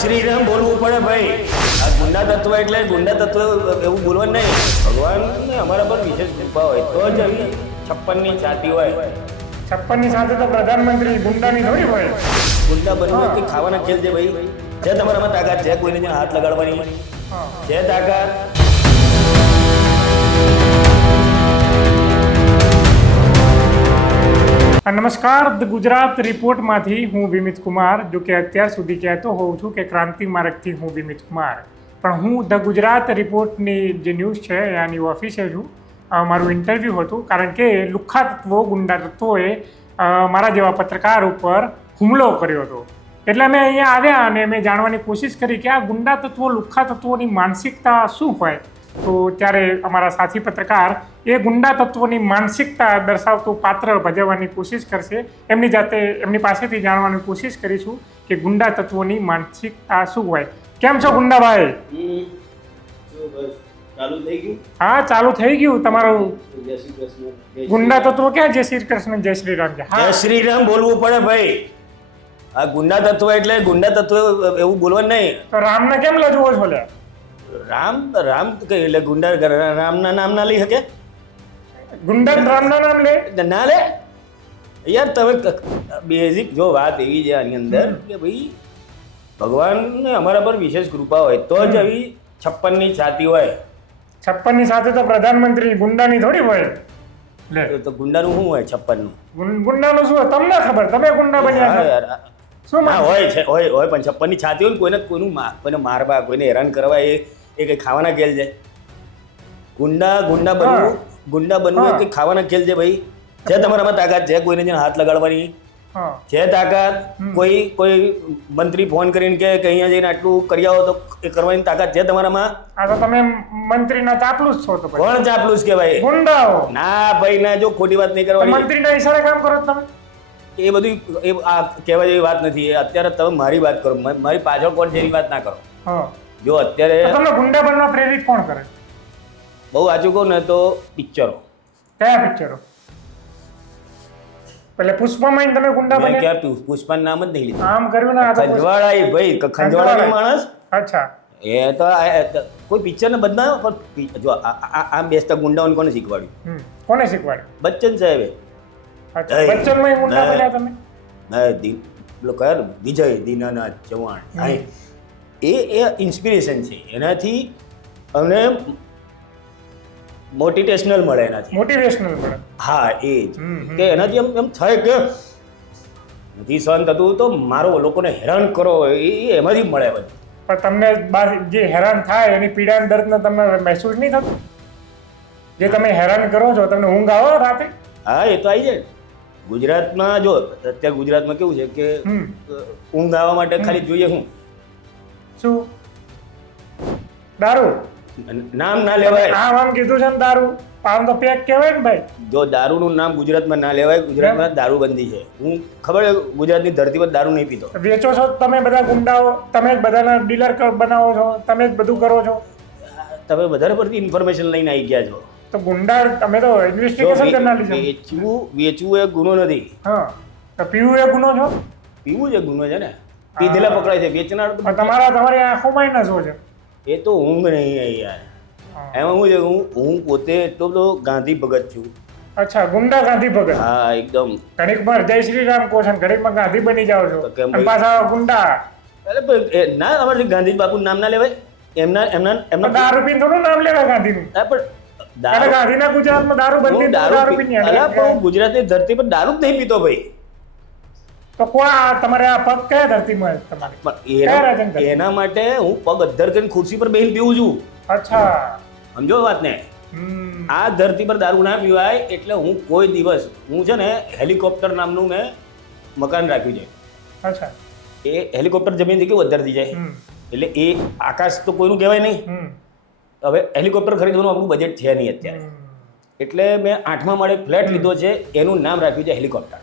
શ્રી રામ બોલવું પડે ભાઈ. આ ગુંડા તત્વ એટલે ગુંડા તત્વ એવું બોલવાનું નહીં. ભગવાન અમારા પર વિશેષ કૃપા હોય તો જ આવી છપ્પનની છાતી હોય. છપ્પનની સાથે તો પ્રધાનમંત્રી ગુંડાની થોડી હોય. ગુંડા બનવું કે ખાવાના ખેલ છે ભાઈ. જે તમારામાં તાકાત છે કોઈને હાથ લગાડવાની. જે તાકાત નમસ્કાર ગુજરાત રિપોર્ટમાંથી હું વિમિત કુમાર, જો કે અત્યાર સુધી કહેતો હોઉં છું કે ક્રાંતિ માર્ગથી હું વિમિત કુમાર. પણ હું ધ ગુજરાત રિપોર્ટની જે ન્યૂઝ છે, એની ઓફિસે છું. મારું ઇન્ટરવ્યૂ હતું, કારણ કે લુખ્ખા તત્વો ગુંડા તત્વોએ મારા જેવા પત્રકાર ઉપર હુમલો કર્યો હતો. એટલે અમે અહીંયા આવ્યા અને મેં જાણવાની કોશિશ કરી કે આ ગુંડા તત્વો લુખ્ખા તત્વોની માનસિકતા શું હોય? તો ત્યારે અમારા સાથી પત્રકાર એ ગુંડા તત્વોની માનસિકતા દર્શાવતું પાત્ર ભજવવાની કોશિશ કરશે. એમની જાતે એમની પાસેથી જાણવાની કોશિશ કરીશું કે ગુંડા તત્વોની માનસિકતા શું હોય. કેમ છો ગુંડાભાઈ? ચાલુ થઈ ગયું? હા ચાલુ થઈ ગયું તમારું. ગુંડા તત્વો ક્યાં? જય શ્રી કૃષ્ણ જય શ્રી રામ. જય શ્રી રામ બોલવું પડે ભાઈ. આ ગુંડા તત્વ એટલે ગુંડા તત્વ એવું બોલવાનું નહીં. તો રામને કેમ લજવો છો લે રામ રામ કઈ એટલે ગુંડા રામના નામ ના લઈ શકે? ગુંડા રામના નામ લે? ના લે. યાર તમે બેઝિક જો વાત એવી છે આની અંદર કે ભાઈ ભગવાનને અમારા પર વિશેષ કૃપા હોય તો જ આવી છપ્પનની છાતી હોય. છપ્પનની સાથે તો પ્રધાનમંત્રી ગુંડાની થોડી હોય. લે. તો- ગુંડાનું શું હોય છપ્પનનું ગુંડાનું શું હોય? તમને ખબર તમે ગુંડા બન્યા યાર શું હોય છે હોય હોય પણ છપ્પનની છાતી હોય ને કોઈને કોઈનું કોઈને મારવા કોઈને હેરાન કરવા એ એ કઈ ખાવાના ખેલ છે? ગુંડા ગુંડા બનવું ગુંડા બનવું કઈ ખાવાના ખેલ છે ભાઈ? છે તમારામાં તાકાત? છે કોઈને જેને હાથ લગાડવાની? છે તાકાત? કોઈ કોઈ મંત્રી ફોન કરીને કે અહીંયા જઈને આટલું કરી આવો તો એ કરવાની તાકાત છે તમારામાં? આ તો તમે મંત્રીના ચાપલુસ છો તો કોણ ચાપલુસ કે ભાઈ ગુંડાઓ. ના ભાઈ ના જો ખોટી વાત નહીં કરવાની. મંત્રીના ઈશારે કામ કરો તમે? એ બધું એ આ કહેવા જેવી વાત નથી. અત્યારે તમે મારી વાત કરો. મારી પાછળ કોણ એની વાત ના કરો. હા. જો અત્યારે તમને ગુંડા બનવા પ્રેરિત કોણ કરે? બહુ આજુ કહું ને તો પિક્ચરો. કયા પિક્ચરો? એટલે પુષ્પામાં તમે ગુંડા બન્યા? ક્યાં પુ- પુષ્પાનું નામ જ નહીં લીધું. આમ કર્યું ને ખંજવાળા એ ભાઈ ખંજવાળા માણસ. અચ્છા. એ તો કોઈ પિક્ચર ને પિક્ચરને પણ જો આમ બેસતા ગુંડાઓને કોને શીખવાડ્યું? કોને શીખવાડ્યું? બચ્ચન સાહેબે. બચ્ચનમાં ગુંડા બન્યા તમે? ના, દી- પેલો કયા વિજય દીનાનાથ ચૌહાણ. એ એ ઇન્સ્પિરેશન છે. એનાથી અમને મોટિવેશનલ મળે એનાથી. મોટિવેશનલ મળે. હા એ જ. કે એનાથી એમ એમ થાય કે નથી સહન થતું તો મારો લોકોને હેરાન કરો એ એમાંથી મળે બધું. પણ તમને જે હેરાન થાય એની પીડા દર્દ દર્દને તમને મહેસૂસ નહીં થતું? જે તમે હેરાન કરો છો તમને ઊંઘ આવો રાતે હા એ તો આવી જાય. ગુજરાતમાં જો અત્યારે ગુજરાતમાં કેવું છે કે ઊંઘ આવવા માટે ખાલી જોઈએ હું. શું? દારૂ? નામ ના લેવાય. આમ આમ કીધું છે ને દારૂ આમ તો પેક કહેવાય ને ભાઈ. જો દારૂનું નામ ગુજરાતમાં ના લેવાય ગુજરાતમાં દારૂબંધી છે. હું ખબર ગુજરાતની ધરતી પર દારૂ નહીં પીતો. વેચો છો તમે બધા ગુંડાઓ તમે જ બધાના ડીલર બનાવો છો તમે જ બધું કરો છો. તમે વધારે પડતી ઇન્ફોર્મેશન લઈને આવી ગયા છો. તો ગુંડા તમે તો ઇન્વેસ્ટિગેશન કરનાર વેચવું વેચવું એ ગુનો નથી. હા તો પીવું એ ગુનો છો? પીવું જ ગુનો છે ને. પીધેલા પકડાય છે વેચનાર તો પણ તમારા તમારી આંખોમાં ન શું છે એ તો ઊંઘ નહીં આવી યાર. એમાં હું છે હું હું પોતે એટલો બધો ગાંધી ભગત છું. અચ્છા ગુંડા ગાંધી ભગત. હા એકદમ. ઘડીકમાં જય શ્રી રામ કહો છો ઘડીકમાં ગાંધી બની જાઓ છો. કેમ પાછા ગુંડા. એટલે ના અમારે ગાંધી બાપુ નામ ના લેવાય? એમના એમના એમના દારૂ પીને થોડું નામ લેવાય ગાંધીનું. પણ દારૂ ગાંધીના ગુજરાતમાં દારૂ બંધી દારૂ પીને અલા, પણ હું ગુજરાતની ધરતી પર દારૂ જ નહીં પીતો ભાઈ. તો આ તમારે આ પગ કયા ધરતીમાં તમારી? એના માટે હું પગ અદ્ધર કરીને ખુરશી પર બેહીને પીવું છું. અચ્છા. સમજો વાત ને આ ધરતી પર દારૂ ના પીવાય એટલે હું કોઈ દિવસ હું છે ને હેલિકોપ્ટર નામનું મેં મકાન રાખ્યું છે. અચ્છા. એ હેલિકોપ્ટર જમીનથી કેવું અધરતી જાય? એટલે એ આકાશ તો કોઈનું કહેવાય નહીં. હવે હેલિકોપ્ટર ખરીદવાનું આપણું બજેટ છે નહીં અત્યારે. એટલે મેં આઠમા માળે ફ્લેટ લીધો છે એનું નામ રાખ્યું છે હેલિકોપ્ટર.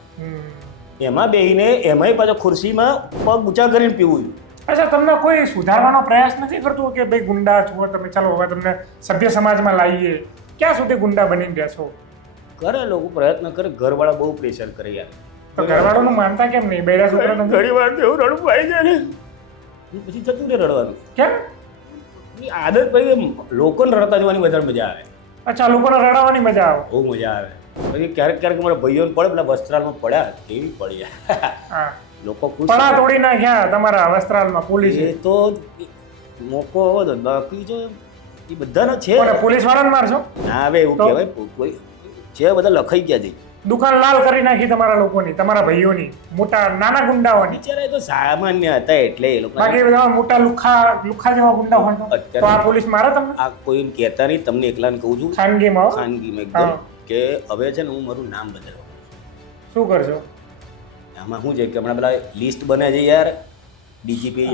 એમાં બેહીને એમાંય પાછો ખુરશીમાં પગ ઊંચા કરીને પીવું અચ્છા તમને કોઈ સુધારવાનો પ્રયાસ નથી કરતો કે ભાઈ ગુંડા છો તમે ચાલો હવે તમને સભ્ય સમાજમાં લાવીએ? ક્યાં સુધી ગુંડા બનીને રહેશો કરે લોકો પ્રયત્ન કરે ઘરવાળા બહુ પ્રેશર કરે યાર. તો ઘરવાળાનું માનતા કેમ નહીં? બેડા છોકરાનું તમે ઘણી વાર એવું રડવું આવી જાય ને. પછી જતું રહે રડવાનું. કેમ? એ આદત પડી લોકોને રડતા જોવાની વધારે મજા આવે. અચ્છા લોકોને રડાવવાની મજા આવે. બહુ મજા આવે. પછી ક્યારેક ક્યારેક મારા ભાઈઓને પડે પેલા વસ્ત્રાલમાં પડ્યા કેવી પડ્યા. લોકો પડા તોડી નાખ્યા તમારા વસ્ત્રાલમાં પોલીસ. એ તો મોકો આવો બાકી જો એ બધાનો છે. પોલીસ વાળાને મારશો? ના હવે એવું કહેવાય કોઈ છે બધા લખાઈ ગયા છે. દુકાન લાલ કરી નાખી તમારા લોકોની તમારા ભાઈઓની મોટા નાના ગુંડાઓની. બિચારા તો સામાન્ય હતા એટલે એ લોકો બાકી બધા મોટા લુખા લુખા જેવા ગુંડા હોય તો? આ પોલીસ મારે તમને? આ કોઈ કહેતા નહીં તમને એકલાને કહું છું. ખાનગીમાં ખાનગીમાં એકદમ. કે હવે છે ને હું મારું નામ બદલવા શું કરશો? આમાં શું છે કે હમણાં પેલા લિસ્ટ બને છે યાર. ડીજીપી.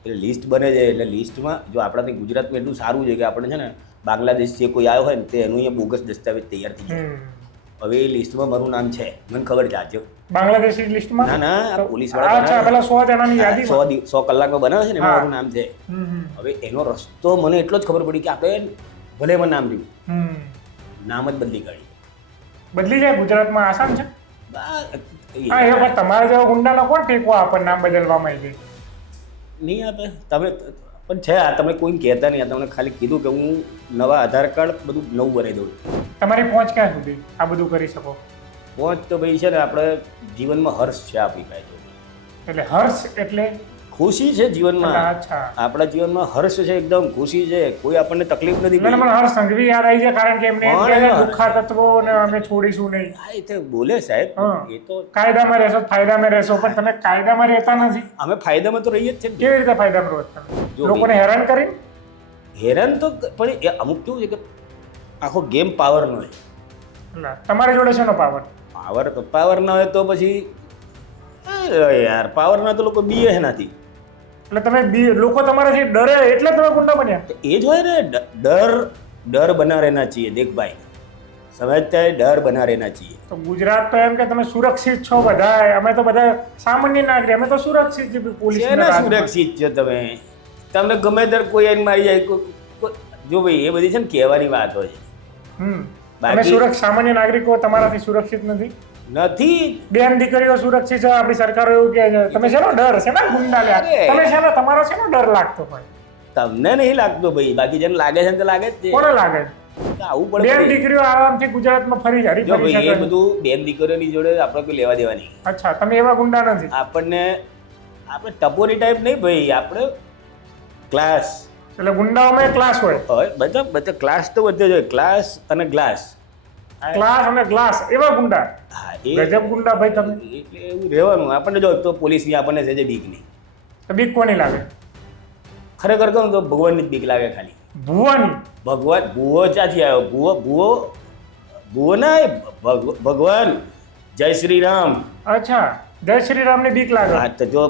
એટલે લિસ્ટ બને છે એટલે લિસ્ટમાં જો આપણાથી ગુજરાતમાં એટલું સારું છે કે આપણે છે ને બાંગ્લાદેશ જે કોઈ આવ્યો હોય ને તે એનું અહીંયા બોગસ દસ્તાવેજ તૈયાર થઈ જાય. હવે એ લિસ્ટમાં મારું નામ છે. મને ખબર છે આજે. બાંગ્લાદેશી લિસ્ટમાં ના ના પોલીસવાળા પેલા સો જણાની સો યાદીમાં દિવ- સો કલાકમાં બનાવે છે ને મારું નામ છે. હવે એનો રસ્તો મને એટલો જ ખબર પડી કે આપણે ભલે મને નામ રહ્યું હમ. નામ જ બદલી કાઢી બદલી જાય? ગુજરાતમાં આસાન છે? હા એ વખત તમારા જેવા ગુંડાનો કોણ ટેકો આપણને નામ બદલવામાં આવી નહીં આપે. તમે પણ છે આ તમે કોઈ કહેતા નહીં આ તમને ખાલી કીધું કે હું નવા આધાર કાર્ડ બધું નવું બનાવી દઉં. તમારી પહોંચ ક્યાં સુધી આ બધું કરી શકો? પહોંચ તો ભાઈ છે ને આપણે જીવનમાં હર્ષ છે આપણી પાસે. એટલે હર્ષ એટલે ખુશી છે જીવનમાં. અચ્છા. આપણા જીવનમાં હર્ષ છે એકદમ ખુશી છે. કોઈ આપણને તકલીફ નથી મને મને હર્ષ સંઘવી યાદ આવી છે કારણ કે એમને છે? દુઃખા તત્વો ને અમે છોડીશું નહીં. હા એ તો બોલે સાહેબ એ તો કાયદામાં રહેશો ફાયદામાં રહેશો પણ તમે કાયદામાં રહેતા નથી. અમે ફાયદામાં તો રહીએ જ છે કેવી રીતે ફાયદામાં રહો તમે? લોકોને હેરાન કરી હેરાન તો પણ એ અમુક કેવું છે કે આખો ગેમ પાવરનો હોય એટલે તમારી જોડે છે પાવર પાવર પાવર ના હોય તો પછી યાર પાવર ના તો લોકો બીએ નથી. એટલે તમે લોકો તમારાથી ડરે એટલે તમે ગુંડા બન્યા. એ જ હોય ને ડર ડર બના રહેના છીએ દેખ દેખભાઈ સમજતા ડર બના રહેના છીએ. તો ગુજરાત તો એમ કે તમે સુરક્ષિત છો બધા અમે તો બધા સામાન્ય નાગરિક. અમે તો સુરક્ષિત છીએ પોલીસ સુરક્ષિત છો તમે? તમને ગમે ત્યારે કોઈ એને મારી જાય જો ભાઈ એ બધી છે ને કહેવાની વાત હોય. હમ. બાકી સુરક્ષ સામાન્ય નાગરિકો તમારાથી સુરક્ષિત નથી. નથી. બેન દીકરીઓ સુરક્ષિત છે આપણી સરકારો એવું કહે છે તમે શેનો ડર? છે ને ગુંડા લ્યા? તમે શેનો તમારો શેનો ડર લાગતો ભાઈ તમને નહીં લાગતો ભાઈ બાકી જેને લાગે છે ને લાગે જ છે. કોને લાગે? આવું આવું બેન દીકરીઓ આરામથી ગુજરાતમાં ફરી હરી જો ભાઈ એ બધું બેન દીકરીઓની જોડે આપણે કોઈ લેવા દેવા નહીં અચ્છા તમે એવા ગુંડા નથી? આપણને આપણે ટપોરી ટાઈપ નહીં ભાઈ આપણે ક્લાસ એટલે ગુંડાઓમાં ક્લાસ હોય. હોય બધા બધા ક્લાસ તો બધે જ હોય ક્લાસ અને ગ્લાસ ક્લાસ અને ગ્લાસ એવા ગુંડા. ગજબ ગુંડા ભાઈ તમે. એટલે એવું રહેવાનું. આપણને જો તો પોલીસની આપણને છે જે બીક નહીં. તો બીક કોની લાગે? ખરેખર કહું તો ભગવાનની જ બીક લાગે ખાલી. ભુવાની? ભગવાન ભુવો ચાથી આવ્યો? ભુવો ભુવો ભુવો ના ભગવાન જય શ્રી રામ અચ્છા જય શ્રી રામની બીક લાગે. હા તો જો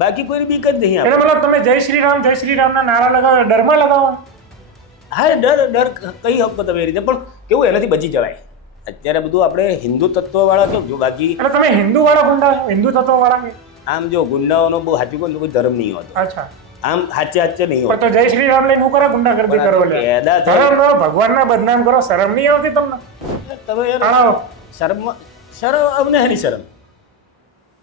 બાકી કોઈની બીક જ નહીં એટલે. મતલબ તમે જય શ્રી રામ જય શ્રી રામના નારા લગાવો ડરમાં લગાવો. હા ડર ડર કહી શકો તમે એ રીતે પણ કેવું એનાથી બચી જવાય. અત્યારે બધું આપણે હિન્દુ તત્વવાળા કેવું જો બાકી એટલે તમે હિન્દુ વાળા ગુંડા હિન્દુ તત્વ વાળા આમ જો ગુંડાઓનો બહુ સાચું કહું તો કોઈ ધર્મ નહીં હોતો. અચ્છા. આમ સાચે સાચે નહીં હોય તો જય શ્રી રામ લઈને હું કરો ગુંડાગર્દી કરો થાય- ધર્મ નો ભગવાનના બદનામ કરો શરમ નહીં આવતી તમને? તમે શરમ શરમ અમને હરી શરમ.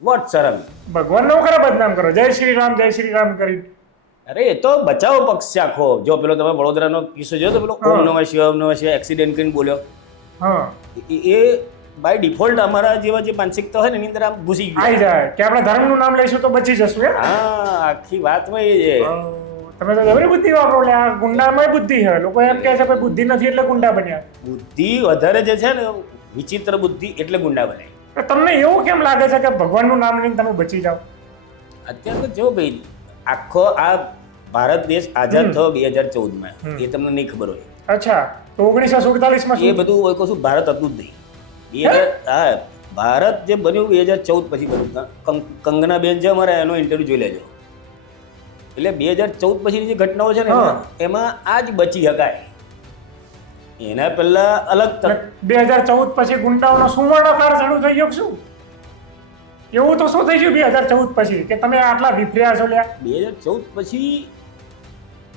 વોટ શરમ? ભગવાનનો ખરા બદનામ કરો? જય શ્રી રામ જય શ્રી રામ કરી અરે એ તો બચાવ પક્ષ આખો. જો પેલો તમે વડોદરાનો કિસ્સો જોયો તો પેલો ઓમ. નમઃ શિવાય ઓમ નમઃ શિવાય એક્સિડન્ટ કરીને બોલ્યો. એ- એ બાય ડિફોલ્ટ અમારા જેવા જે માનસિકતા હોય ને એની અંદર આમ ઘૂસી ગયું. આવી જાય. કે આપણે ધર્મનું નામ લઈશું તો બચી જશું હા આખી વાતમાં એ છે તમે તો જબરી બુદ્ધિ વાપરો એટલે આ ગુંડામાં બુદ્ધિ છે. લોકો એમ કહે છે કે બુદ્ધિ નથી એટલે ગુંડા બન્યા. બુદ્ધિ વધારે જે છે ને વિચિત્ર બુદ્ધિ એટલે ગુંડા બને. તમને એવું કેમ લાગે છે કે ભગવાનનું નામ લઈને તમે બચી જાઓ? અત્યારે તો જો ભાઈ આખો આ ભારત દેશ આઝાદ. થયો બે હજાર ચૌદમાં. એ તમને નહીં ખબર હોય. અચ્છા તો ઓગણીસો સુડતાલીસમાં એ બધું હોય કશું ભારત હતું જ નહીં. એ હા? ભારત જે બન્યું બે હજાર ચૌદ પછી બન્યું. કંગનાબેન કંગના બેન છે અમારા એનો ઇન્ટરવ્યુ જોઈ લેજો. એટલે બે હજાર ચૌદ પછીની જે ઘટનાઓ છે ને એમાં- આ જ બચી શકાય. એના પહેલા અલગ બે હજાર ચૌદ પછી ગુંડાઓનો સુવર્ણકાળ શરૂ થઈ ગયો શું? એવું તો શું થઈ ગયું બે હજાર ચૌદ પછી? કે તમે આટલા વિફર્યા છો લ્યા? બે હજાર ચૌદ પછી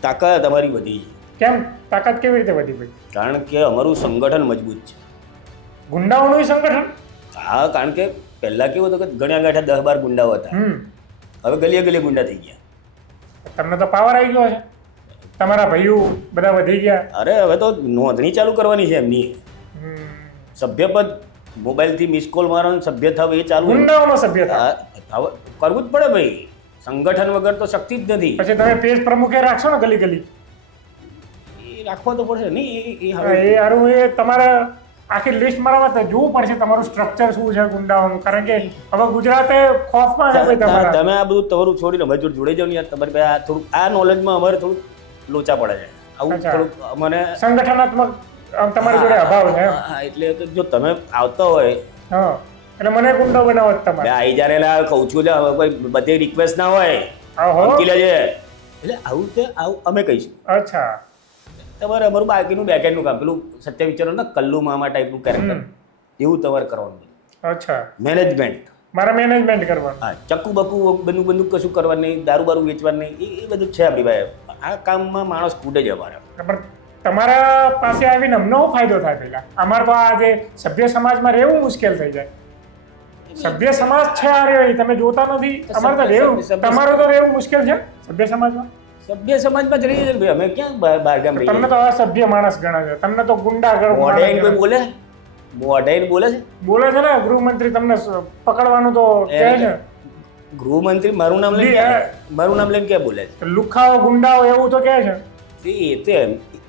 તાકાત અમારી વધી કેમ? તાકાત કેવી રીતે વધી ભાઈ કારણ કે અમારું સંગઠન મજબૂત છે. ગુંડાઓનું ય સંગઠન? હા કારણ કે પહેલા કેવું હતું કે ગણ્યા ગાંઠા દસ બાર ગુંડાઓ હતા. હમ. હવે ગલીએ ગલીએ ગુંડા થઈ ગયા. તમને તો પાવર આવી ગયો છે. તમારા ભાઈઓ બધા વધી ગયા. અરે હવે તો નોંધણી ચાલુ કરવાની છે એમની. હમ. સભ્યપદ મોબાઈલથી મિસ કોલ મારવાનું સભ્ય થાવ એ ચાલુ ગુંડાઓનો સભ્ય થાય હા, હવે કરવું જ પડે ભાઈ. સંગઠન વગર તો શક્તિ જ નથી. પછી તમે પેજ પ્રમુખે રાખશો ને ગલી ગલી? રાખવા તો પડશે. નહીં એ- એ હારું એ તમારે આખી લિસ્ટ મારવા તો જોવું પડશે તમારું સ્ટ્રક્ચર શું છે ગુંડાઓનું. કારણ કે હવે ગુજરાતે ખોફમાં છે ભાઈ તમારા. તમે આ બધું તમારું છોડીને અમારી જોડે જોડે જાવ ને યાર. તમારી આ થોડું આ નોલેજમાં અમારે થોડું લોચા પડે છે. આવું થોડું થોડુંક મને સંગઠનાત્મક તમારી જોડે અભાવ છે હા, એટલે જો તમે આવતા હોય હા એટલે મને ગુંડો બનાવો તમારે. આઈ જ્યારે કહું છું હવે કોઈ બધી રિક્વેસ્ટ ના હોય અમકી લેજે એટલે આવું તે આવું અમે કહીશું. અચ્છા. તમારે અમારું બાકીનું બેકેન્ડનું કામ પેલું સત્ય વિચારો ને કલ્લુ મામા ટાઈપનું કેરેક્ટર એવું તમારે કરવાનું અચ્છા. મેનેજમેન્ટ મારા મેનેજમેન્ટ કરવાનું. હા ચક્કુ બક્કુ બધું બંદૂક કશું કરવાનું નહીં દારૂ બારું વેચવાનું નહીં એ બધું છે આપણી ભાઈ આ કામમાં માણસ ખૂટે જ અમારે. તમારા પાસે આવીને અમને ફાયદો થાય પેલા અમારે તો આજે સભ્ય સમાજમાં રહેવું મુશ્કેલ થઈ જાય. સભ્ય સમાજ છે આ રહ્યો તમે જોતા નથી. અમારે તો રહેવું તમારે તો રહેવું મુશ્કેલ છે સભ્ય સમાજમાં? સભ્ય સમાજમાં જ રહીએ છીએ ભાઈ. અમે ક્યાં બહાર ગામ રહીએ? તમને તો અસભ્ય માણસ ગણાય છે. તમને તો ગુંડાગર મોઢે માણસ કોઈ બોલે? મોઢે બોલે છે? બોલે છે ને ગૃહમંત્રી તમને પકડવાનું તો કહે છે. ગૃહમંત્રી મારું નામ લઈને મારું નામ લઈને ક્યાં બોલે છે? લુખાઓ ગુંડાઓ એવું તો કહે છે. એ તો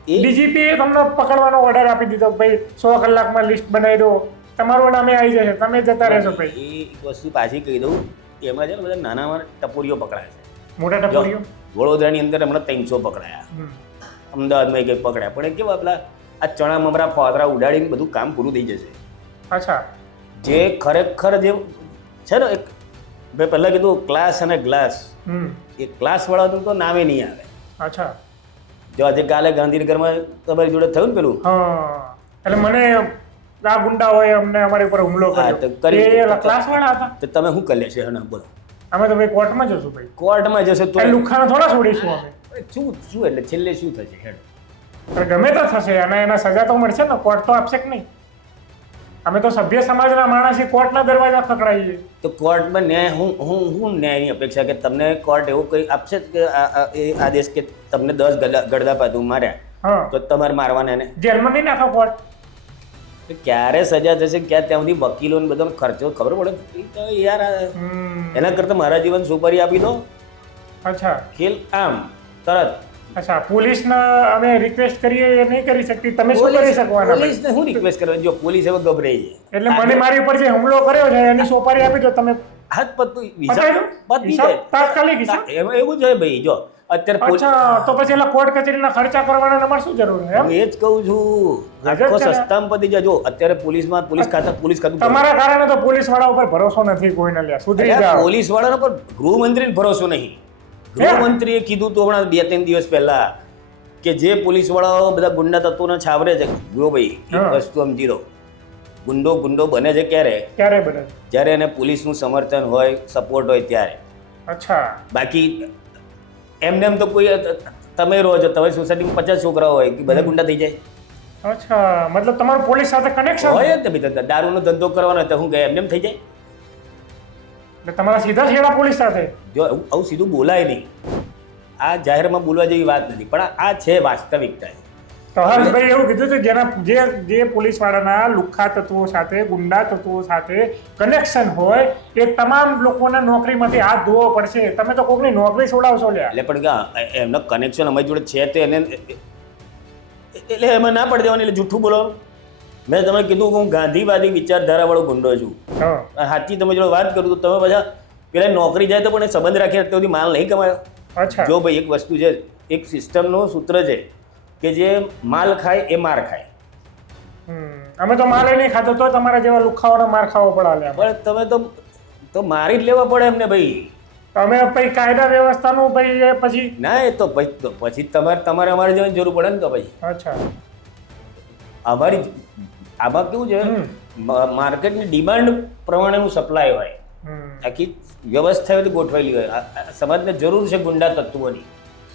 ડીજીપી તમને પકડવાનો ઓર્ડર આપી દીધો ભાઈ સો કલાકમાં લિસ્ટ બનાવી દો. તમારું નામે આવી જશે તમે જતા રહેશો ભાઈ. એ વસ્તુ પાછી કહી દઉં. એમાં છે ને બધા નાના નાના ટપોરીઓ પકડાય છે. મોટા ટપોરીઓ વડોદરાની અંદર હમણાં ત્રણસો પકડાયા. અમદાવાદમાં કંઈક પકડ્યા. પણ એ કેવા પેલા આ ચણા મમરા ફોતરા ઉડાડીને બધું કામ પૂરું થઈ જશે. અચ્છા. જે ખરેખર જે છે ને એક મેં પહેલાં કીધું ક્લાસ અને ગ્લાસ. હમ. એ ક્લાસવાળાનું તો નામે નહીં આવે. અચ્છા. જો આજે કાલે ગાંધીનગરમાં તમારી જોડે થયું ને પેલું? હા. એટલે મને આ હોય અમને અમારી ઉપર હુમલો કર્યો. એ હતા. તો તમે શું કરી લેશો? એના બોલો. અમે તો ભાઈ કોર્ટમાં જશું ભાઈ. કોર્ટમાં જશે તો એ લુખાને થોડા છોડીશું અમે. શું શું એટલે છેલ્લે શું થશે? હેડ. ગમે તો થશે અને એના સજા તો મળશે ને કોર્ટ તો આપશે કે નહીં? અમે તો સભ્ય સમાજના માણસ કોર્ટના દરવાજા ખકડાઈએ તો કોર્ટમાં ન્યાય હું હું હું ન્યાયની અપેક્ષા કે તમને કોર્ટ એવું કંઈ આપશે કે એ આદેશ કે તમને દસ ગડદા પાતું માર્યા? હા. તો તમારે મારવાના ને? જેલમાં નહીં નાખો કોર્ટ. તો ક્યારે સજા થશે ક્યાં ત્યાં સુધી વકીલો ને બધાનો ખર્ચો ખબર પડે? તો યાર એના કરતાં મારા જીવન સુપારી આપી દો. અચ્છા. ખેલ આમ તરત. અચ્છા પોલીસને અમે રિક્વેસ્ટ કરીએ એ નહીં કરી શકતી તમે શું કરી શકવાના? પોલીસને શું રિક્વેસ્ટ કરવાની? જો પોલીસ હવે ગભરાઈ છે એટલે મને મારી ઉપર જે હુમલો કર્યો છે એની સોપારી આપી દો તમે. હાથ પત્તું જાય તાત્કાલિક એવું છે ભાઈ જો. અત્યારે તો પછી એટલે કોર્ટ કચેરીના ખર્ચા કરવાના તમારે શું જરૂર છે હું એ જ કહું છું. આખો સસ્તામ પતી જજો અત્યારે પોલીસમાં પોલીસ ખાતા પોલીસ ખાતું તમારા કારણે તો પોલીસવાળા ઉપર ભરોસો નથી કોઈને લ્યા. સુધરી જાઓ. પોલીસ વાળાનો પર ગૃહમંત્રીને ભરોસો નહીં. ગૃહમંત્રીએ કીધું તો હમણાં બે ત્રણ દિવસ પહેલા કે જે પોલીસ વાળાઓ બધા ગુંડા તત્વોને છાવરે છે જો ભાઈ વસ્તુ સમજી લો ગુંડો ગુંડો બને છે ક્યારે? ક્યારે બને? જ્યારે એને પોલીસનું સમર્થન હોય સપોર્ટ હોય ત્યારે. અચ્છા. બાકી એમને એમ તો કોઈ તમે રહો છો તમારી સોસાયટીમાં પચાસ છોકરાઓ હોય કે બધા ગુંડા થઈ જાય? અચ્છા મતલબ તમારું પોલીસ સાથે કનેક્શન હોય જ ને દારૂનો ધંધો કરવાનો તો હું ગયા એમને એમ થઈ જાય? એટલે તમારા સીધા છેડા પોલીસ સાથે? જો આવું સીધું બોલાય નહીં. આ જાહેરમાં બોલવા જેવી વાત નથી પણ આ છે વાસ્તવિકતા તો હર્ષભાઈ એવું કીધું છે જેના જે જે પોલીસ વાળાના લુખ્ખા તત્વો સાથે ગુંડા તત્વો સાથે કનેક્શન હોય એ તમામ લોકોને નોકરીમાંથી હાથ ધોવો પડશે. તમે તો કોકની નોકરી છોડાવશો લ્યા. એટલે પણ કે એમનો કનેક્શન અમારી જોડે છે તે એને એટલે એમાં ના પડી દેવાની એટલે જૂઠું બોલો મેં તમે કીધું કે હું ગાંધીવાદી વિચારધારાવાળો ગુંડો છું. સાચી તમે જોડે વાત કરું તો તમે બધા પેલા નોકરી જાય તો પણ સંબંધ રાખીને અત્યાર સુધી માલ નહીં કમાયો. અચ્છા. જો ભાઈ એક વસ્તુ છે એક સિસ્ટમનું સૂત્ર છે કે જે માલ ખાય એ માર ખાય. અમે તો માલ નહીં ખાતો તો તમારા જેવા લુખાવાળા માર ખાવો પડે પણ તમે તો તો મારી જ લેવા પડે એમને ભાઈ. અમે પછી કાયદા વ્યવસ્થાનું ભાઈ પછી ના એ તો પછી તો પછી તમારે તમારે અમારે જવાની જરૂર પડે ને તો પછી. અચ્છા. અમારી આમાં કેવું છે માર્કેટની ડિમાન્ડ પ્રમાણેનું સપ્લાય હોય. આખી વ્યવસ્થા એ રીતે ગોઠવેલી હોય. સમાજને જરૂર છે ગુંડા તત્વોની.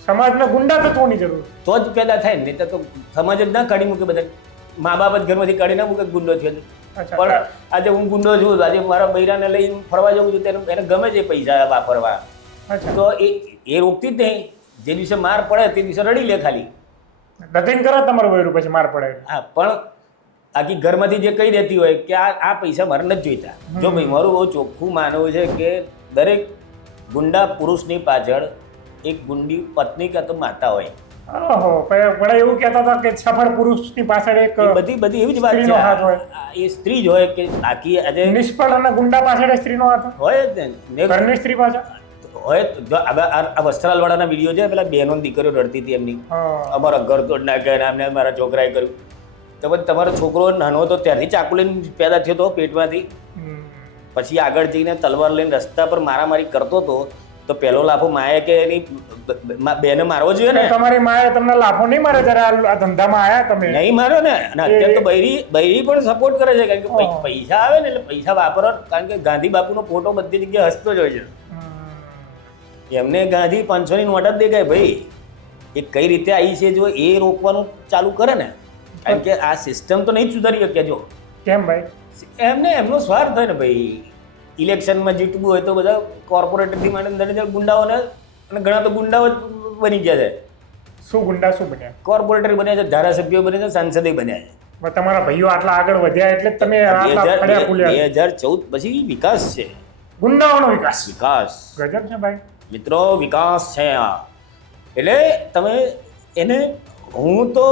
સમાજને ગુંડા તત્વોની જરૂર. તો જ પેદા થાય ને તો સમાજ જ ના કાઢી મૂકે બધા. મા બાપ જ ઘરમાંથી કાઢી ના મૂકે ગુંડો થયો પણ આજે હું ગુંડો છું આજે મારા બૈરાને લઈને ફરવા જવું છું તેને એને ગમે છે પૈસા વાપરવા તો એ એ રોકતી જ નહીં. જે દિવસે માર પડે તે દિવસે રડી લે ખાલી. ધતિંગ કરે તમારું વયરું પછી માર પડે. હા પણ આખી ઘરમાંથી જે કહી દેતી હોય કે આ આ પૈસા મારે નથી જોઈતા. જો ભાઈ મારું બહુ ચોખ્ખું માનવું છે કે દરેક ગુંડા પુરુષની પાછળ એક ગુંડી પત્ની કાં તો માતા હોય. ઓહો પણ એવું કહેતા હતા કે સફળ પુરુષની પાછળ એક બધી બધી એવી જ વાત છે. એ સ્ત્રી જ હોય કે બાકી આજે નિષ્ફળ અને ગુંડા પાછળ સ્ત્રીનો હાથ હોય. જ ને. ઘરની સ્ત્રી પાછળ? હોય તો જો આ વસ્ત્રાલવાળાના વીડિયો છે પેલા બહેનો દીકરીઓ રડતી હતી એમની. અમારા ઘર તોડ નાખ્યા ને અમને મારા છોકરાએ કર્યું. તો પછી તમારો છોકરો નાનો હતો ત્યાંથી ચાકુ લઈને પેદા થયો હતો પેટમાંથી. પછી આગળ જઈને તલવાર લઈને રસ્તા પર મારામારી કરતો હતો. તો પહેલો લાફો માએ કે એની બેને મારવો જોઈએ ને? તમારી માએ તમને લાફો નહીં મારે જયારે આ આ ધંધામાં આયા તમે? નહીં માર્યો ને? અને અત્યારે તો બૈરી બૈરી પણ સપોર્ટ કરે છે કારણ કે પૈસા આવે ને એટલે પૈસા વાપરો કારણ કે ગાંધી બાપુનો ફોટો બધી જગ્યાએ હસતો જ હોય છે. એમને ગાંધી પાંચસોની નોટ જ દેખાય ભાઈ. એ કઈ રીતે આવી છે જો એ રોકવાનું ચાલુ કરે ને? કારણ કે આ સિસ્ટમ તો નહીં સુધારી શકે જો. કેમ ભાઈ? એમને એમનો સ્વાર્થ હોય ને ભાઈ. ઇલેક્શનમાં જીતવું હોય તો બધા કોર્પોરેટરથી માંડીને ગુંડાઓને અને ઘણા તો ગુંડાઓ જ બની ગયા છે. શું ગુંડા શું બન્યા? કોર્પોરેટર બન્યા છે ધારાસભ્યો બન્યા છે સાંસદે બન્યા છે. તમારા ભાઈઓ આટલા આગળ વધ્યા એટલે તમે બે હજાર ચૌદ પછી વિકાસ છે. ગુંડાઓનો વિકાસ. વિકાસ. ગજબ છે ભાઈ. મિત્રો વિકાસ છે આ. એટલે તમે એને હું તો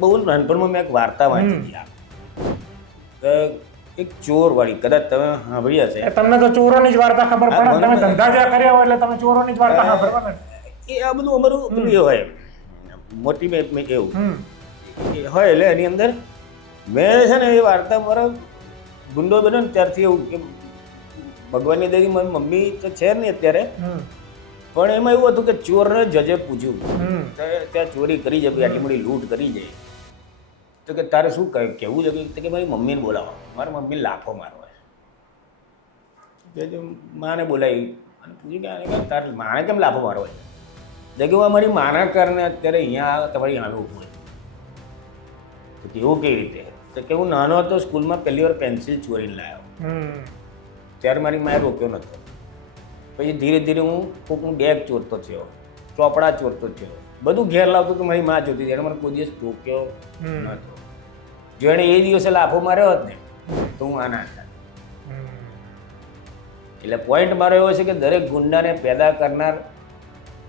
બહુ નાનપણમાં મેં એક વાર્તા વાંચી એક ચોરવાળી કદાચ તમે સાંભળ્યા હશે તમને તો ચોરોની જ વાર્તા ખબર પડે તમે ધંધા જ્યાં કર્યા હોય એટલે તમે ચોરોની જ વાર્તા ખબર પડે. એ આ બધું અમારું એ હોય. મોટી મેં મેં એવું એ હોય એટલે એની અંદર. મેં છે ને એ વાર્તા મારા ગુંડો બન્યો ને ત્યારથી એવું કે ભગવાનની દેવી મારી મમ્મી તો છે નહીં અત્યારે. પણ એમાં એવું હતું કે ચોરને જજે પૂછ્યું ત્યાં ચોરી કરી જાય આટલી મોટી લૂંટ કરી છે તો કે તારે શું કહે કેવું છે કે મારી મમ્મીને બોલાવો. મારા મમ્મી લાફો મારવો છે. કે માને બોલાવી. અને પૂછ્યું કે તારે માને કેમ લાફો મારવો છે? કે હું મારી માના કારણે અત્યારે અહીંયા તમારી સામે ઊભો તો કેવું કેવી રીતે? તો કે હું નાનો હતો સ્કૂલમાં પહેલી વાર પેન્સિલ ચોરીને લાવ્યો હમ. ત્યારે મારી માએ રોક્યો નહોતો. પછી ધીરે ધીરે હું કોકનું બેગ ચોરતો થયો ચોપડા ચોરતો થયો. બધું ઘેર લાવતો તો મારી મા જોતી ત્યારે મને કોઈ દિવસ ટોક્યો હમ. નહોતો. જો એણે એ દિવસે લાફો માર્યો હોત ને તો હું આના હતા. એટલે પોઈન્ટ મારો એવો છે કે દરેક ગુંડાને પેદા કરનાર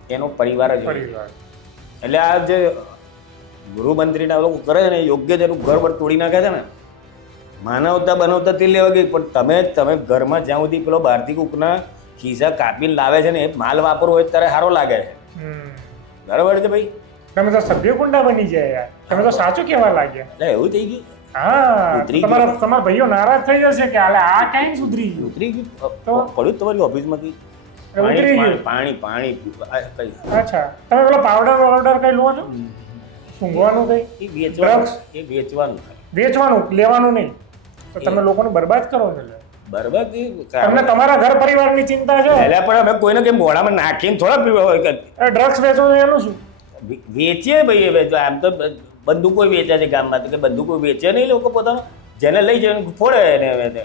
એનો પરિવાર જ હોય. એટલે આ જે ગૃહમંત્રીના લોકો કરે છે ને યોગ્ય જેનું ઘર પર તોડી નાખે છે ને માનવતા બનાવતા તે લેવા ગઈ પણ તમે તમે ઘરમાં જ્યાં સુધી પેલો બહારથી કૂકના ખિસ્સા કાપીને લાવે છે ને એ માલ વાપરવો હોય ત્યારે સારો લાગે છે. હમ. બરાબર છે ભાઈ? તમે તો સભ્ય ગુંડા બની ગયા યાર. તમે તો સાચું કહેવા લાગ્યા. એટલે એવું થઈ ગયું? હા તમારા તમારા ભાઈઓ નારાજ થઈ જશે કે આલે આ ક્યાંય સુધરી ગયું. ઉતરી ગયું? તો? પડ્યું તમારી ઓફિસમાંથી ઉતરી પાણી ગયું. પાણી પાણી કઈ? અચ્છા. તમે પેલો પાવડર પાવડર કઈ લો છો? સૂંઘવાનું કઈ? એ વેચવાનું. એ વેચવાનું. વેચવાનું લેવાનું નહીં. તો તમે લોકોને બરબાદ કરો છો એ તમને તમારા ઘર પરિવારની ચિંતા છે? એટલે પણ અમે કોઈને કઈ મોઢામાં નાખીને થોડા કે? ડ્રગ્સ વેચવાનું એનું શું? વેચીએ ભાઈ હવે જો આમ તો બંદૂકો વેચે છે ગામમાં તો કે બંદૂકો વેચે નહીં લોકો પોતાનો. જેને લઈ જાય ફોડે એને હવે તે.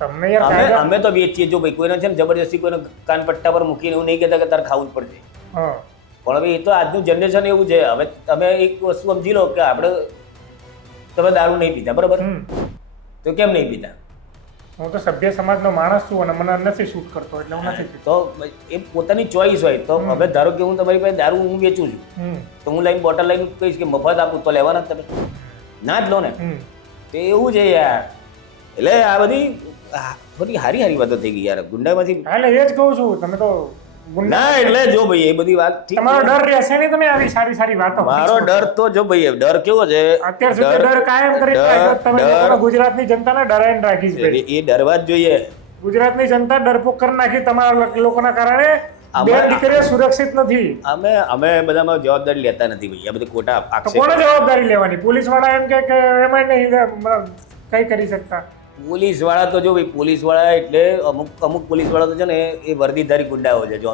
તમને યાર અમે અમે તો વેચીએ જો ભાઈ કોઈને છે ને જબરજસ્તી કોઈને કાન પટ્ટા પર મૂકીને એવું નહીં કહેતા કે તારે ખાવું જ પડશે. પણ હવે એ તો આજનું જનરેશન એવું છે. હવે તમે એક વસ્તુ સમજી લો કે આપણે તમે દારૂ નહીં પીતા બરાબર? તો કેમ નહીં પીતા હું તો સભ્ય સમાજનો માણસ છું અને મને નથી શૂટ કરતો એટલે હું નથી તો એ પોતાની ચોઈસ હોય. તો હવે ધારો કે હું તમારી પાસે દારૂ હું વેચું છું તો હું લઈને બોટલ લઈને કહીશ કે મફત આપું તો લેવાના જ તમે. ના જ લો ને. તો એવું છે યાર. એટલે આ બધી બધી હારી હારી વાતો થઈ ગઈ યાર. ગુંડામાંથી એટલે એ જ કહું છું તમે તો ના એટલે જો ભાઈ એ બધી વાત ઠીક તમારો ડર રહેશે નહીં તમે આવી સારી સારી વાતો મારો ડર તો જો ભાઈ ડર કેવો છે? અત્યાર સુધી ડર કાયમ કરી તમે ગુજરાતની જનતાને ડરાઈને રાખી છે એ એ ડરવા જ જોઈએ. ગુજરાતની જનતા ડરપોક કરી નાખી તમારા લોકોના કારણે બે દીકરીઓ સુરક્ષિત નથી. અમે અમે બધામાં જવાબદારી લેતા નથી ભાઈ આ બધી ખોટા કોને જવાબદારી લેવાની? પોલીસવાળા એમ કે એમાં નહીં કઈ કરી શકતા? પોલીસવાળા તો જો ભાઈ પોલીસવાળા એટલે અમુક અમુક પોલીસવાળા તો છે ને એ વર્દીધારી ગુંડાઓ છે જો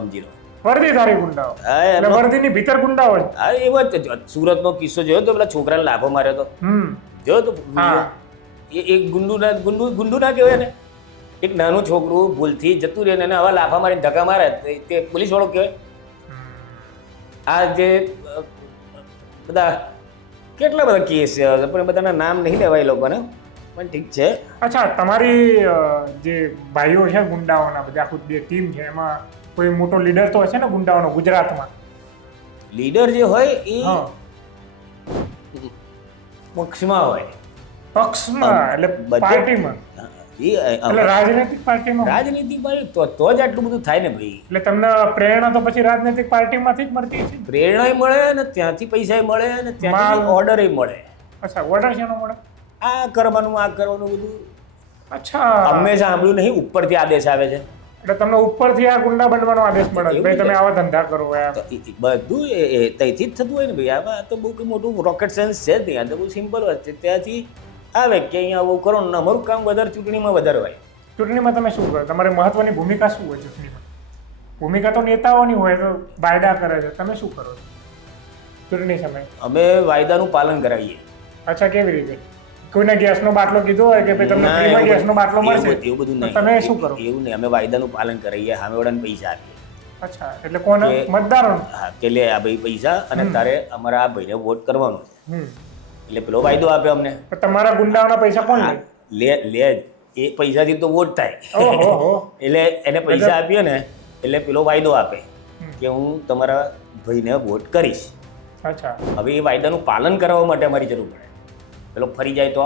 વર્દીધારી ગુંડાઓ? હા એટલે વર્દીની ભીતર ગુંડાઓ જ. હા એવો જ. સુરતનો કિસ્સો જોયો તો પેલા છોકરાને લાભો માર્યો તો. હમ. જોયો તો એ એક ગુંડુ ના ગુંડુ ગુંડુ ના કહેવાય ને એક નાનું છોકરું ભૂલથી જતું રહે ને એને આવા લાફા મારીને ધક્કા મારે તે- તે પોલીસ વાળો કહેવાય આ જે બધા કેટલા બધા કેસ છે? પણ બધાના નામ નહીં લેવાય એ લોકોને. પણ ઠીક છે. અચ્છા તમારી જે ભાઈઓ છે ગુંડાઓના બધા આખું જે ટીમ છે એમાં કોઈ મોટો લીડર તો હશે ને ગુંડાઓનો ગુજરાતમાં? લીડર જે હોય એ પક્ષમાં હોય. પક્ષમાં એટલે પાર્ટીમાં? રાજનૈતિક પાર્ટીમાં? રાજનીતિમાં તો તો જ આટલું બધું થાય ને ભાઈ. એટલે તમને પ્રેરણા તો પછી રાજનૈતિક પાર્ટીમાંથી જ મળતી છે પ્રેરણા મળે ને ત્યાંથી પૈસા મળે ને ત્યાંથી. ઓર્ડર મળે. અચ્છા ઓર્ડર શેનો મળે? આ કરવાનું આ કરવાનું બધું. અચ્છા. અમે સાંભળ્યું નહીં ઉપરથી આદેશ આવે છે. એટલે તમને ઉપરથી આ ગુંડા બનવાનો આદેશ મળે છે. ભાઈ તમે આવા ધંધા કરો બધું એ ત્યાંથી જ થતું હોય ને ભાઈ. આમાં તો બહુ મોટું રોકેટ સાયન્સ છે જ નહીં. આ તો બહુ સિમ્પલ વાત છે. ત્યાંથી આવે કે અહીંયા આવું કરો ને અમારું કામ વધારે ચૂંટણીમાં વધારે હોય. ચૂંટણીમાં તમે શું કરો? તમારી મહત્વની ભૂમિકા શું હોય ચૂંટણીમાં? ભૂમિકા તો નેતાઓની હોય તો વાયદા કરે છે. તમે શું કરો છો ચૂંટણી સમયે? અમે વાયદાનું પાલન કરાવીએ. અચ્છા કેવી રીતે? કોઈને ગેસનો બાટલો કીધો હોય કે ભાઈ તમને ફ્રીમાં ગેસનો બાટલો મળશે એવું બધું નહીં. તમે શું કરો? એવું નહીં અમે વાયદાનું પાલન કરીએ સામેવાળાને પૈસા આપીએ. અચ્છા એટલે કોને? મતદારો હા કે લે આ ભાઈ પૈસા અને તારે અમારા આ ભાઈને વોટ કરવાનો છે. એટલે પેલો વાયદો આપે અમને. તમારા ગુંડાઓના પૈસા કોણ લે લે. એ પૈસાથી તો વોટ થાય. એટલે એને પૈસા આપીએ ને એટલે પેલો વાયદો આપે કે હું તમારા ભાઈને વોટ કરીશ. અચ્છા. હવે એ વાયદાનું પાલન કરવા માટે અમારી જરૂર પડે. પેલો ફરી જાય તો?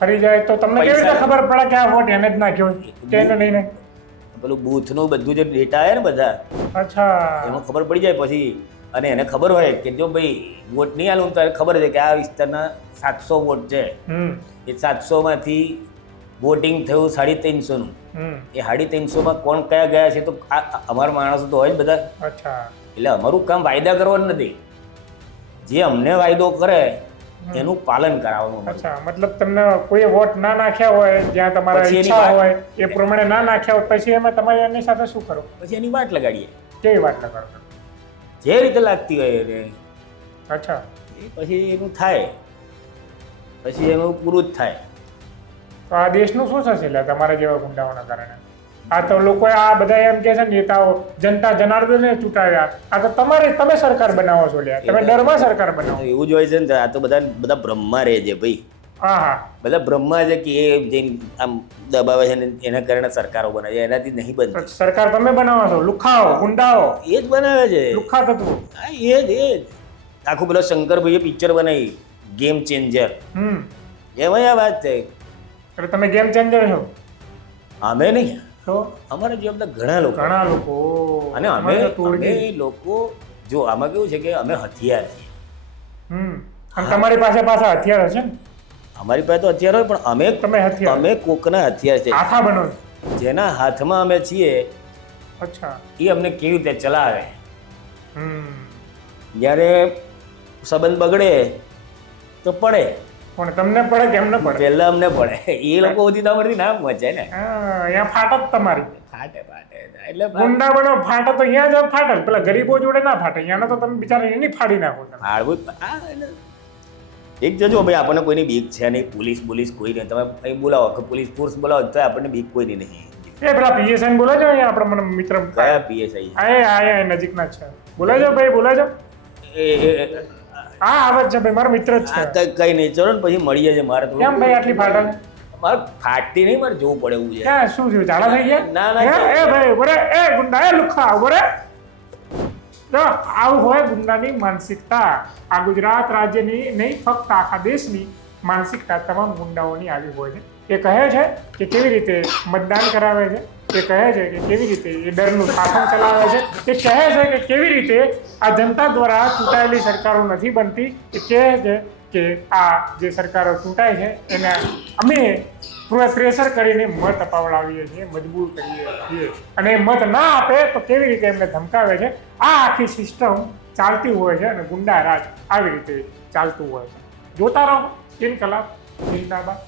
ફરી જાય તો તમને કેવી રીતે ખબર પડે કે આ વોટ એને જ નાખ્યો તેને નાખ્યો? પેલું બૂથનું બધું જે ડેટા આવે ને બધા અચ્છા. એમાં ખબર પડી જાય પછી. અને એને ખબર હોય કે જો ભાઈ વોટ નહીં આલું તારે ખબર છે કે આ વિસ્તારના સાતસો વોટ છે. એ સાતસોમાંથી વોટિંગ થયું સાડી ત્રણસોનું. નું એ સાડી ત્રણસોમાં કોણ કયા ગયા છે તો અમારા માણસો તો હોય જ બધા. એટલે અમારું કામ વાયદા કરવાનું નથી. જે અમને વાયદો કરે એનું પાલન કરાવવાનું અચ્છા મતલબ તમને કોઈ વોટ ના નાખ્યા હોય જ્યાં તમારા ઈચ્છા હોય એ પ્રમાણે ના નાખ્યા હોય પછી એમાં તમારે એની સાથે શું કરો? પછી એની વાટ લગાડીએ. કેવી વાત લગાડો? જે રીતે લાગતી હોય એને. અચ્છા. પછી એનું થાય. પછી એનું પૂરું જ થાય. તો આ દેશનું શું થશે એટલે તમારા જેવા ગુંડાઓના કારણે? આ તો લોકો આ બધા એમ કે છે ને નેતાઓ જનતા જનાર્દને ચૂંટાવ્યા. આ તો તમારે તમે સરકાર બનાવો છો લ્યા. તમે ડરમાં સરકાર બનાવો. એવું જ હોય છે ને આ તો બધા બધા બ્રહ્મા રહે છે ભાઈ. હા હા. બધા બ્રહ્મા છે કે એ જઈને આમ દબાવે છે એના કારણે સરકારો બનાવે છે. એનાથી નહીં બનતી. સરકાર તમે બનાવો છો? લુખાઓ ગુંડાઓ. એ જ બનાવે છે. લુખા તત્વો. એ જ એ જ. આખું પેલો શંકરભાઈએ પિક્ચર બનાવી. ગેમ ચેન્જર હમ. એમાં આ વાત છે. તમે ગેમ ચેન્જર છો? અમે નહીં. તો અમારા જેવા ઘણા લોકો ઘણા લોકો અને અમે અમે લોકો જો આમાં કેવું છે કે અમે હથિયાર છીએ. હમ. અને તમારી પાસે પાછા હથિયાર હશે ને? અમારી પાસે તો હથિયાર હોય પણ અમે તમે હથિયાર. અમે કોકના હથિયાર છે. આથા બનો જેના હાથમાં અમે છીએ અચ્છા. એ અમને કેવી રીતે ચલાવે? જ્યારે સંબંધ બગડે તો પડે. પણ તમને પડે કે એમને પડે? પહેલા અમને પડે. એ લોકો સુધી તમારથી ના પહોંચે ને. અહીંયા ફાટ જ તમારી. ફાટે ફાટે. એટલે ગુંડા બનો ફાટે તો અહીંયા જ ફાટે. પેલા ગરીબો જોડે ના ફાટે. અહીંયાનો તો તમે બિચારા એની ફાડી નાખો ફાડવું એક જજો ભાઈ આપણને કોઈની બીક છે નહીં. પોલીસ પોલીસ કોઈ નહીં. તમે અહીં બોલાવો. કે પોલીસ ફોર્સ બોલાવો. તો આપણને બીક કોઈ નહીં. એ પેલા પીએસઆઈ બોલાજો અહીંયા આપણે મને મિત્ર કયા પીએસઆઈ? આ આ નજીકના છે. બોલાજો ભાઈ બોલાજો એ- હા આવે છે ભાઈ મારો મિત્ર જ આ છે તો કઈ નહીં ચલો ને પછી મળીએ છે મારે કેમ ભાઈ આટલી ફાટે મારે ફાટતી નહીં મારે જોવું પડે એવું છે. ક્યાં શું થયું? ઝાડા થઈ ગયા? ના, ના, હે? એ ભાઈ ઊભો રે એ ગુંડા એ લુખા ઊભો રે. જો આવું હોય ગુંડાની માનસિકતા. આ ગુજરાત રાજ્યની નહીં ફક્ત આખા દેશની માનસિકતા તમામ ગુંડાઓની આવી હોય છે. એ કહે છે કે કેવી રીતે મતદાન કરાવે છે? એ કહે છે કે કેવી રીતે એ ડરનું શાસન ચલાવે છે? એ કહે છે કે કેવી રીતે આ જનતા દ્વારા ચૂંટાયેલી સરકારો નથી બનતી? એ કહે છે કે આ જે સરકારો ચૂંટાય છે, એને અમે પૂરા પ્રેશર કરીને મત અપાવડાવીએ છીએ, મજબૂર કરીએ છીએ. અને મત ના આપે તો કેવી રીતે એમને ધમકાવે છે? આ આખી સિસ્ટમ ચાલતી હોય છે અને ગુંડા રાજ આવી રીતે ચાલતું હોય છે. જોતા રહો તીન કલાક જિંદાબાદ